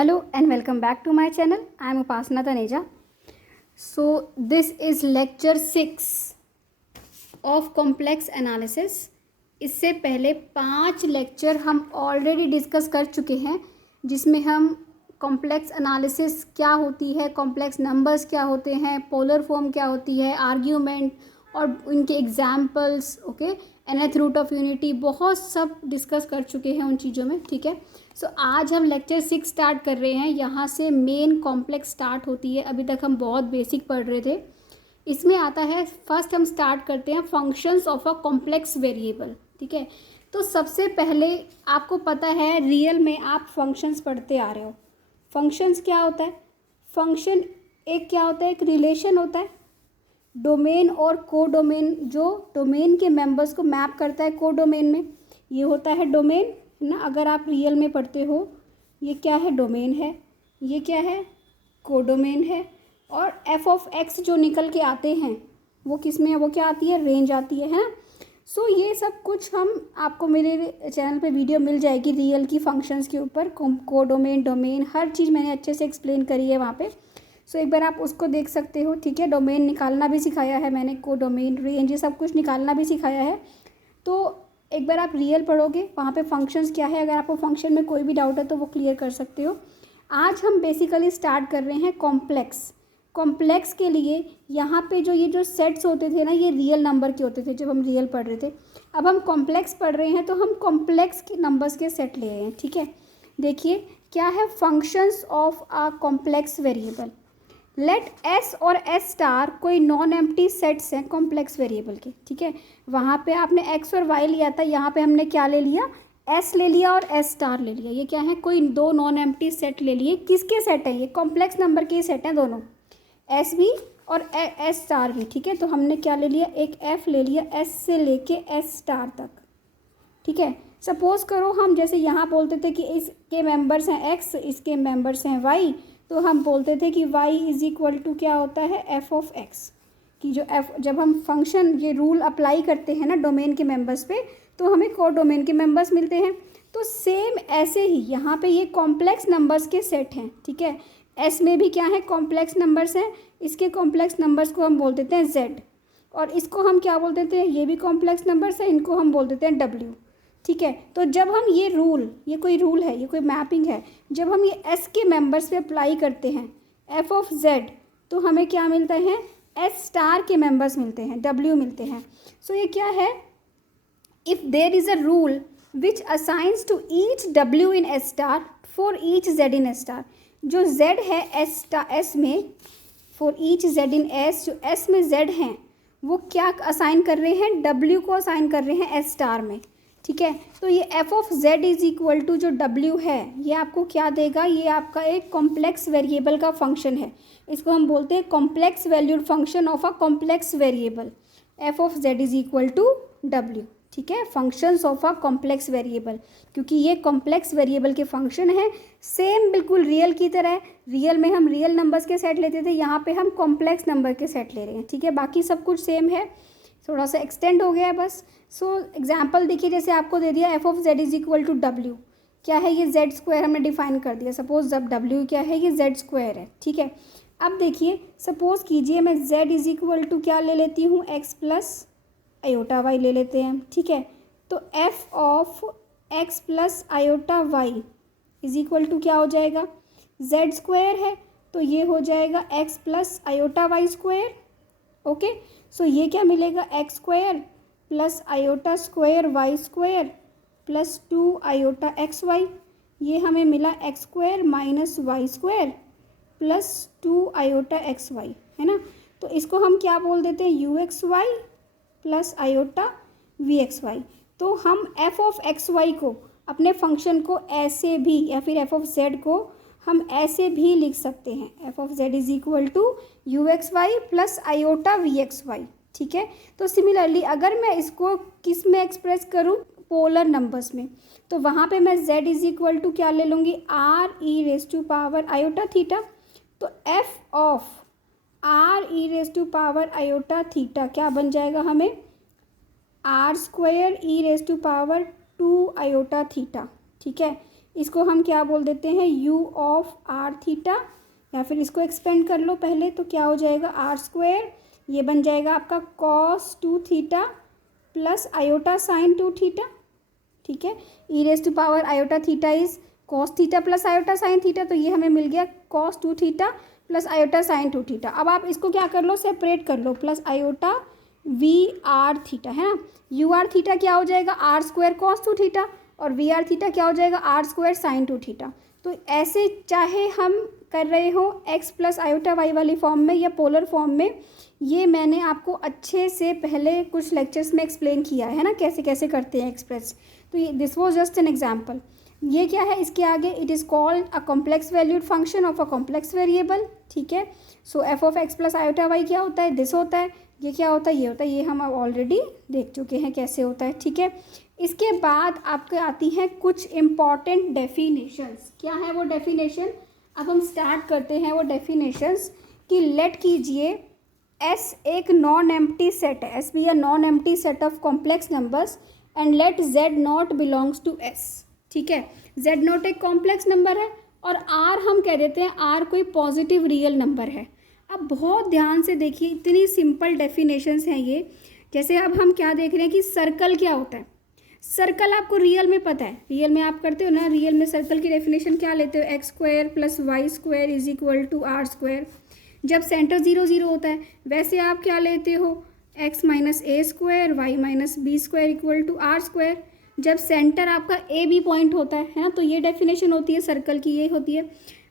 Hello and welcome back to my channel. I am Upasana Taneja. So this is lecture 6 of complex analysis. इससे पहले 5 lecture हम already discuss कर चुके हैं जिसमें हम कॉम्प्लेक्स एनालिसिस क्या होती है, कॉम्प्लेक्स नंबर्स क्या होते हैं, पोलर फॉर्म क्या होती है, आर्ग्यूमेंट और उनके examples, okay, nth root of unity, बहुत सब डिस्कस कर चुके हैं उन चीज़ों में. ठीक है. सो आज हम लेक्चर 6 स्टार्ट कर रहे हैं. यहाँ से मेन कॉम्प्लेक्स स्टार्ट होती है. अभी तक हम बहुत बेसिक पढ़ रहे थे. इसमें आता है, फर्स्ट हम स्टार्ट करते हैं functions of a complex variable. ठीक है. तो सबसे पहले आपको पता है रियल में आप फंक्शंस पढ़ते आ रहे हो. फंक्शंस क्या होता है? फंक्शन एक क्या होता है, एक रिलेशन होता है. डोमेन और को डोमेन, जो डोमेन के मेंबर्स को मैप करता है को डोमेन में, ये होता है डोमेन ना. अगर आप रियल में पढ़ते हो, ये क्या है, डोमेन है. ये क्या है, को डोमेन है. और एफ ऑफ एक्स जो निकल के आते हैं वो किस में है, वो क्या आती है, रेंज आती है ना. सो ये सब कुछ हम आपको मेरे चैनल पे वीडियो मिल जाएगी रियल की फंक्शंस के ऊपर. को डोमेन, डोमेन, हर चीज़ मैंने अच्छे से एक्सप्लेन करी है वहाँ पे. सो एक बार आप उसको देख सकते हो. ठीक है. डोमेन निकालना भी सिखाया है मैंने, को डोमेन, रेंज, ये सब कुछ निकालना भी सिखाया है. तो एक बार आप रियल पढ़ोगे, वहाँ पे फंक्शंस क्या है, अगर आपको फंक्शन में कोई भी डाउट है तो वो क्लियर कर सकते हो. आज हम बेसिकली स्टार्ट कर रहे हैं कॉम्प्लेक्स. कॉम्प्लेक्स के लिए यहाँ पे ये जो सेट्स होते थे ना, ये रियल नंबर के होते थे जब हम रियल पढ़ रहे थे. अब हम कॉम्प्लेक्स पढ़ रहे हैं तो हम कॉम्प्लेक्स के नंबर्स के सेट ले रहे हैं. ठीक है. देखिए क्या है, functions of a complex variable. Let S और एस स्टार कोई नॉन एम्प्टी सेट्स हैं कॉम्प्लेक्स वेरिएबल के. ठीक है. वहाँ पे आपने एक्स और वाई लिया था, यहाँ पे हमने क्या ले लिया, एस ले लिया और एस स्टार ले लिया. ये क्या है, कोई दो नॉन एम्प्टी सेट ले लिए. किसके सेट हैं ये, कॉम्प्लेक्स नंबर के सेट हैं दोनों, एस भी और एस स्टार भी. ठीक है. तो हमने क्या ले लिया, एक एफ ले लिया एस से लेके एस स्टार तक. ठीक है. सपोज करो हम जैसे यहाँ बोलते थे कि इसके मेंबर्स हैं एक्स, इसके मेंबर्स हैं वाई, तो हम बोलते थे कि y इज़ इक्वल टू क्या होता है, एफ ऑफ एक्स. कि जो एफ, जब हम फंक्शन ये रूल अप्लाई करते हैं ना डोमेन के मेंबर्स पे, तो हमें को डोमेन के मेंबर्स मिलते हैं. तो सेम ऐसे ही यहाँ पे ये कॉम्प्लेक्स नंबर्स के सेट हैं. ठीक है. एस में भी क्या है, कॉम्प्लेक्स नंबर्स हैं. इसके कॉम्प्लेक्स नंबर्स को हम बोल देते हैं जेड, और इसको हम क्या बोल देते हैं, ये भी कॉम्प्लेक्स नंबर्स हैं, इनको हम बोल देते हैं डब्ल्यू. ठीक है. तो जब हम ये रूल, ये कोई रूल है, ये कोई मैपिंग है, जब हम ये एस के मेंबर्स पे अप्लाई करते हैं एफ ऑफ जेड, तो हमें क्या मिलता है, एस स्टार के मेंबर्स मिलते हैं, डब्ल्यू मिलते हैं. सो ये क्या है, if there is a rule which assigns to each W in S star for each Z in S star. जो जेड है एस में, for each Z in S, जो एस में जेड हैं वो क्या असाइन कर रहे हैं, डब्ल्यू को असाइन कर रहे हैं एस स्टार में. ठीक है. तो ये f of z is equal to जो डब्ल्यू है, ये आपको क्या देगा, ये आपका एक कॉम्प्लेक्स वेरिएबल का फंक्शन है. इसको हम बोलते हैं complex valued function of a complex variable. F of z is equal to डब्ल्यू. ठीक है. Functions of a complex variable, क्योंकि ये कॉम्प्लेक्स वेरिएबल के फंक्शन है. सेम बिल्कुल रियल की तरह. रियल में हम रियल नंबर्स के सेट लेते थे, यहाँ पे हम कॉम्प्लेक्स नंबर के सेट ले रहे हैं. ठीक है. बाकी सब कुछ सेम है, थोड़ा सा एक्सटेंड हो गया है बस. सो एग्जाम्पल देखिए, जैसे आपको दे दिया f of z is equal to डब्ल्यू. क्या है, ये जेड स्क्वायर हमने डिफाइन कर दिया. सपोज जब डब्ल्यू क्या है, ये जेड स्क्वायर है. ठीक है. अब देखिए, सपोज कीजिए मैं जेड इज इक्वल टू क्या ले लेती हूँ, एक्स प्लस आयोटा वाई ले लेते हैं. ठीक है. तो f of x plus iota y is equal to क्या हो जाएगा, जेड स्क्वायर है तो ये हो जाएगा x plus iota y square. Okay. So ये क्या मिलेगा, x square plus iota square y square plus 2 iota x y. ये हमें मिला x square minus y square plus 2 iota x y, है ना. तो इसको हम क्या बोल देते हैं, u x y plus iota v x y. तो हम एफ ऑफ एक्स वाई को, अपने फंक्शन को ऐसे भी, या फिर एफ ऑफ जेड को हम ऐसे भी लिख सकते हैं, f of z is equal to u x y plus iota v x y. ठीक है. तो सिमिलरली अगर मैं इसको किस में एक्सप्रेस करूँ, पोलर नंबर्स में, तो वहाँ पे मैं जेड इज इक्वल टू क्या ले लूँगी, r e raise to power iota theta. तो f of r e raise to power iota theta क्या बन जाएगा हमें, r square e raise to power 2 iota theta. ठीक है. इसको हम क्या बोल देते हैं, यू ऑफ आर थीटा, या फिर इसको एक्सपेंड कर लो पहले, तो क्या हो जाएगा आर स्क्वायर, ये बन जाएगा आपका cos 2 theta plus iota sine 2 theta, ठीक है। E raise to power iota theta is cos theta plus iota sine theta, तो ये हमें मिल गया cos 2 theta plus iota sine 2 theta. अब आप इसको क्या कर लो, सेपरेट कर लो, plus iota v r theta, है ना। यू आर थीटा क्या हो जाएगा आर स्क्वायर कॉस 2 थीटा, और वी आर थीटा क्या हो जाएगा आर स्क्वायर साइन 2 थीटा। तो ऐसे चाहे हम कर रहे हो एक्स प्लस आयोटा वाई वाली फॉर्म में या पोलर फॉर्म में, ये मैंने आपको अच्छे से पहले कुछ लेक्चर्स में एक्सप्लेन किया है ना, कैसे कैसे करते हैं एक्सप्रेस। तो ये this was just an example. ये क्या है इसके आगे, it is called a complex valued function of a complex variable, ठीक है। So f of x plus iota y क्या होता है, दिस होता है। ये क्या होता है, ये होता है। ये हम ऑलरेडी देख चुके हैं कैसे होता है, ठीक है। इसके बाद आपके आती हैं कुछ इम्पॉर्टेंट डेफिनेशंस। क्या है वो डेफिनेशन, अब हम स्टार्ट करते हैं वो डेफिनेशंस। कि लेट कीजिए एस एक नॉन एम्प्टी सेट है, S be a non empty set of complex numbers and let z not belongs to S, ठीक है। जेड नॉट एक कॉम्प्लेक्स नंबर है और आर हम कह देते हैं, आर कोई पॉजिटिव रियल नंबर है। अब बहुत ध्यान से देखिए, इतनी सिंपल डेफिनेशंस हैं ये। जैसे अब हम क्या देख रहे हैं कि सर्कल क्या होता है। सर्कल आपको रियल में पता है, रियल में आप करते हो ना, रियल में सर्कल की डेफिनेशन क्या लेते हो, x square plus y square is equal to r square. जब सेंटर 0 0 होता है वैसे आप क्या लेते हो, x minus a square y minus b square equal to r square. जब सेंटर आपका ए बी पॉइंट होता है ना, तो ये डेफिनेशन होती है सर्कल की, ये होती है।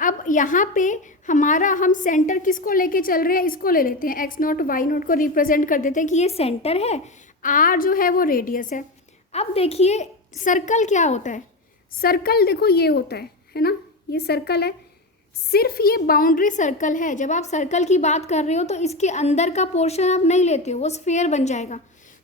अब यहाँ पे हमारा हम सेंटर किसको लेके चल रहे हैं, इसको ले लेते हैं, एक्स नॉट वाई नॉट को रिप्रेजेंट कर देते हैं कि ये सेंटर है, आर जो है वो रेडियस है। अब देखिए सर्कल क्या होता है, सर्कल देखो ये होता है ना, ये सर्कल है। सिर्फ ये बाउंड्री सर्कल है। जब आप सर्कल की बात कर रहे हो तो इसके अंदर का पोर्शन आप नहीं लेते हो, वो स्फीयर बन जाएगा।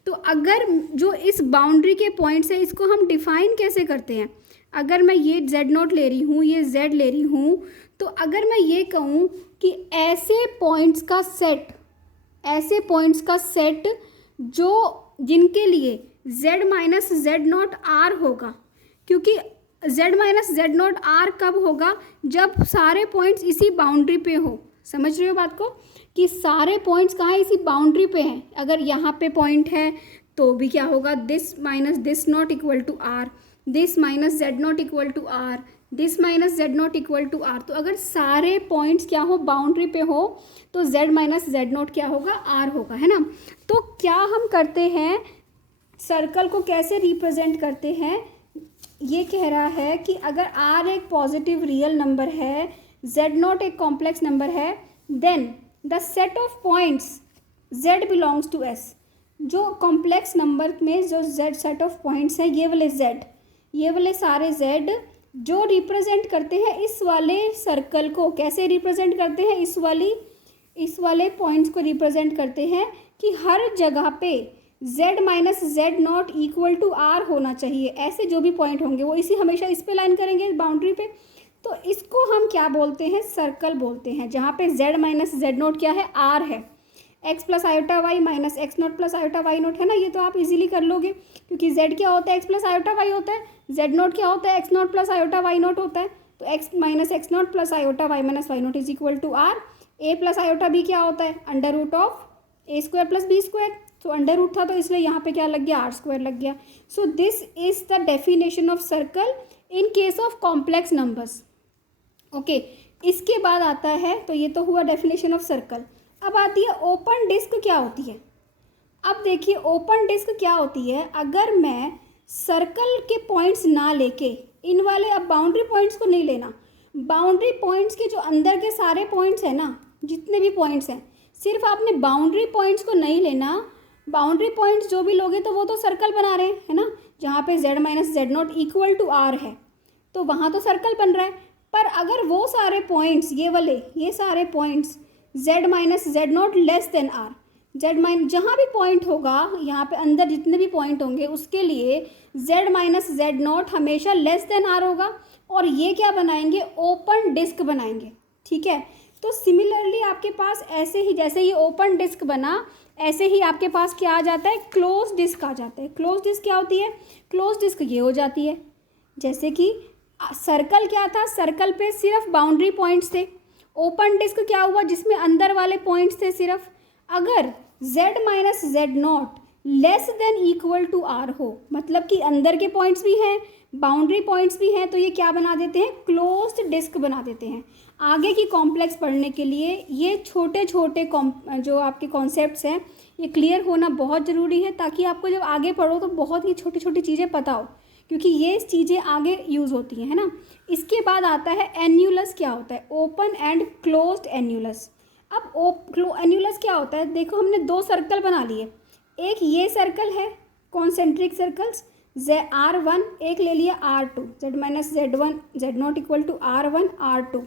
तो अगर जो इस बाउंड्री के पॉइंट्स है, इसको हम डिफाइन कैसे करते हैं। अगर मैं ये जेड नॉट ले रही हूँ, ये जेड ले रही हूँ, तो अगर मैं ये कहूँ कि ऐसे पॉइंट्स का सेट, ऐसे पॉइंट्स का सेट जो जिनके लिए z minus z not r होगा, क्योंकि z minus z not r कब होगा, जब सारे पॉइंट्स इसी बाउंड्री पे हो। समझ रहे हो बात को, कि सारे पॉइंट्स कहाँ इसी बाउंड्री पे हैं। अगर यहाँ पे पॉइंट है तो भी क्या होगा, this minus this not equal to r, this minus z not equal to r, this minus z not equal to r. तो अगर सारे पॉइंट्स क्या हो, बाउंड्री पे हो, तो z माइनस जेड नॉट क्या होगा, आर होगा, है ना। तो क्या हम करते हैं, सर्कल को कैसे रिप्रेजेंट करते हैं। ये कह रहा है कि अगर r एक पॉजिटिव रियल नंबर है, z नॉट एक कॉम्प्लेक्स नंबर है, then the set of points z belongs to s। जो कॉम्प्लेक्स नंबर में जो z सेट ऑफ पॉइंट्स हैं, ये वाले z, ये वाले सारे z जो रिप्रेजेंट करते हैं इस वाले सर्कल को, कैसे रिप्रेजेंट करते हैं, इस वाले पॉइंट्स को रिप्रेजेंट करते हैं कि हर जगह पे z minus z not equal to r होना चाहिए। ऐसे जो भी पॉइंट होंगे वो इसी हमेशा इस पे लाइन करेंगे, बाउंड्री पे। तो इसको हम क्या बोलते हैं, सर्कल बोलते हैं, जहाँ पे z माइनस जेड नॉट क्या है, आर है। x plus iota y minus x naught plus iota y naught है ना, ये तो आप इजीली कर लोगे, क्योंकि z क्या होता है, x प्लस आयोटा वाई होता है, z नॉट क्या होता है, x naught plus iota y naught होता है। तो x minus x naught plus iota y minus y naught is equal to r. a plus iota b क्या होता है, under root of a square plus b square. तो under root था तो इसलिए यहाँ पे क्या लग गया, आर स्क्वायर लग गया। So this is the definition of circle in case of complex numbers. Okay, इसके बाद आता है, तो ये तो हुआ डेफिनेशन ऑफ सर्कल। अब आती है ओपन डिस्क क्या होती है। अब देखिए ओपन डिस्क क्या होती है, अगर मैं सर्कल के पॉइंट्स ना लेके, इन वाले अब बाउंड्री पॉइंट्स को नहीं लेना, बाउंड्री पॉइंट्स के जो अंदर के सारे पॉइंट्स हैं ना, जितने भी पॉइंट्स हैं, सिर्फ आपने बाउंड्री पॉइंट्स को नहीं लेना। बाउंड्री पॉइंट्स जो भी लोगे तो वो तो सर्कल बना रहे हैं, है ना। जहाँ पे z minus z not equal to r है, तो वहाँ तो सर्कल बन रहा है। पर अगर वो सारे पॉइंट्स, ये वाले, ये सारे points z minus z naught less than r, z माइन जहाँ भी पॉइंट होगा, यहाँ पे अंदर जितने भी पॉइंट होंगे उसके लिए z माइनस जेड नॉट हमेशा लेस देन आर होगा, और ये क्या बनाएंगे, ओपन डिस्क बनाएंगे, ठीक है। तो सिमिलरली आपके पास ऐसे ही, जैसे ये ओपन डिस्क बना, ऐसे ही आपके पास क्या आ जाता है, क्लोज डिस्क आ जाता है। क्लोज डिस्क क्या होती है, क्लोज डिस्क ये हो जाती है, जैसे कि सर्कल क्या था, सर्कल पे सिर्फ बाउंड्री पॉइंट्स थे। ओपन डिस्क क्या हुआ, जिसमें अंदर वाले पॉइंट्स थे सिर्फ। अगर z minus z naught less than equal to r हो, मतलब कि अंदर के पॉइंट्स भी हैं, बाउंड्री पॉइंट्स भी हैं, तो ये क्या बना देते हैं, क्लोज्ड डिस्क बना देते हैं। आगे की कॉम्प्लेक्स पढ़ने के लिए ये छोटे छोटे जो आपके कॉन्सेप्ट्स हैं ये क्लियर होना बहुत ज़रूरी है, ताकि आपको जब आगे पढ़ो तो बहुत ही छोटी छोटी चीज़ें पता हो, क्योंकि ये चीज़ें आगे यूज़ होती हैं, है ना। इसके बाद आता है एन्यूलस। क्या होता है, ओपन एंड क्लोज्ड एन्यूलस। अब एन्यूलस क्या होता है, देखो हमने दो सर्कल बना लिए। एक ये सर्कल है कॉन्सेंट्रिक सर्कल्स R1, एक ले लिया R2, z minus Z1 Z0 equal to R1 R2,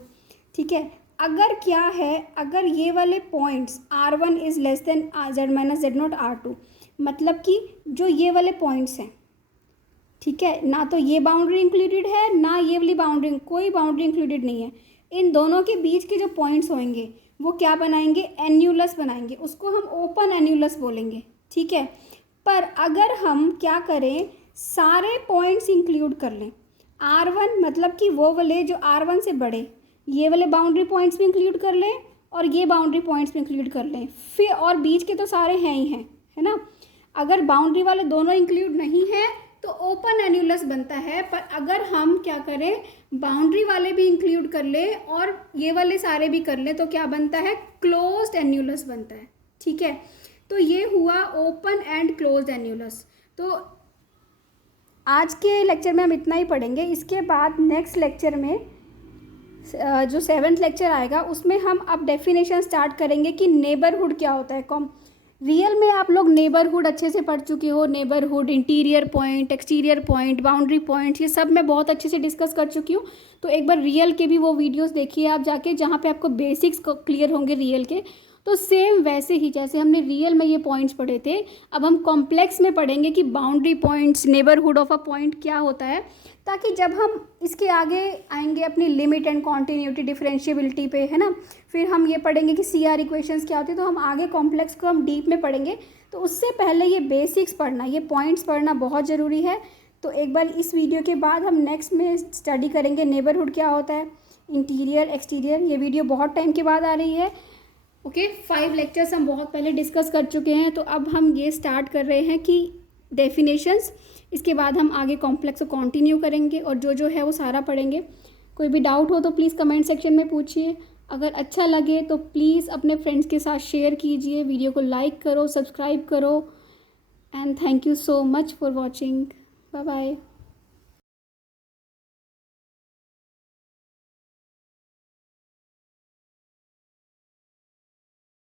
ठीक है। अगर क्या है, अगर ये वाले points R1 is less than z minus Z0 R2, मतलब कि जो ये वाले पॉइंट्स हैं, ठीक है, ना तो ये बाउंड्री इंक्लूडेड है ना ये वाली बाउंड्री, कोई बाउंड्री इंक्लूडेड नहीं है। इन दोनों के बीच के जो पॉइंट्स होंगे वो क्या बनाएंगे, एन्यूलस बनाएंगे, उसको हम ओपन एन्यूलस बोलेंगे, ठीक है। पर अगर हम क्या करें, सारे पॉइंट्स इंक्लूड कर लें, R1 मतलब कि वो वाले जो R1 से बड़े, ये वाले बाउंड्री पॉइंट्स भी इंक्लूड कर लें और ये बाउंड्री पॉइंट्स भी इंक्लूड कर लें, फिर और बीच के तो सारे हैं ही हैं, है ना। अगर बाउंड्री वाले दोनों इंक्लूड नहीं हैं तो ओपन एन्यूलस बनता है। पर अगर हम क्या करें, बाउंड्री वाले भी इंक्लूड कर ले और ये वाले सारे भी कर ले, तो क्या बनता है, क्लोज्ड एन्यूलस बनता है, ठीक है। तो ये हुआ ओपन एंड क्लोज्ड एन्यूलस। तो आज के लेक्चर में हम इतना ही पढ़ेंगे। इसके बाद नेक्स्ट लेक्चर में जो 7th लेक्चर आएगा उसमें हम अब डेफिनेशन स्टार्ट करेंगे कि नेबरहुड क्या होता है। रियल में आप लोग नेबरहुड अच्छे से पढ़ चुके हो, neighbourhood, interior point, exterior point, boundary point, ये सब मैं बहुत अच्छे से डिस्कस कर चुकी हूँ। तो एक बार रियल के भी वो वीडियोस देखिए आप जाके, जहाँ पे आपको बेसिक्स क्लियर होंगे रियल के। तो सेम वैसे ही जैसे हमने रियल में ये पॉइंट्स पढ़े थे, अब हम कॉम्प्लेक्स में पढ़ेंगे कि boundary points, neighbourhood of a point क्या होता है, ताकि जब हम इसके आगे आएंगे अपनी लिमिट एंड कॉन्टीन्यूटी, डिफरेंशिएबिलिटी पे, है ना, फिर हम ये पढ़ेंगे कि CR इक्वेशंस क्या होती है, तो हम आगे कॉम्प्लेक्स को हम डीप में पढ़ेंगे। तो उससे पहले ये बेसिक्स पढ़ना, ये पॉइंट्स पढ़ना बहुत ज़रूरी है। तो एक बार इस वीडियो के बाद हम नेक्स्ट में स्टडी करेंगे नेबरहुड क्या होता है, इंटीरियर, एक्सटीरियर। ये वीडियो बहुत टाइम के बाद आ रही है, ओके। 5 लेक्चर्स हम बहुत पहले डिस्कस कर चुके हैं, तो अब हम ये स्टार्ट कर रहे हैं कि डेफिनेशंस, इसके बाद हम आगे कॉम्प्लेक्स को कंटिन्यू करेंगे और जो है वो सारा पढ़ेंगे। कोई भी डाउट हो तो प्लीज़ कमेंट सेक्शन में पूछिए। अगर अच्छा लगे तो प्लीज़ अपने फ्रेंड्स के साथ शेयर कीजिए, वीडियो को लाइक करो, सब्सक्राइब करो, and thank you so much for watching. Bye bye.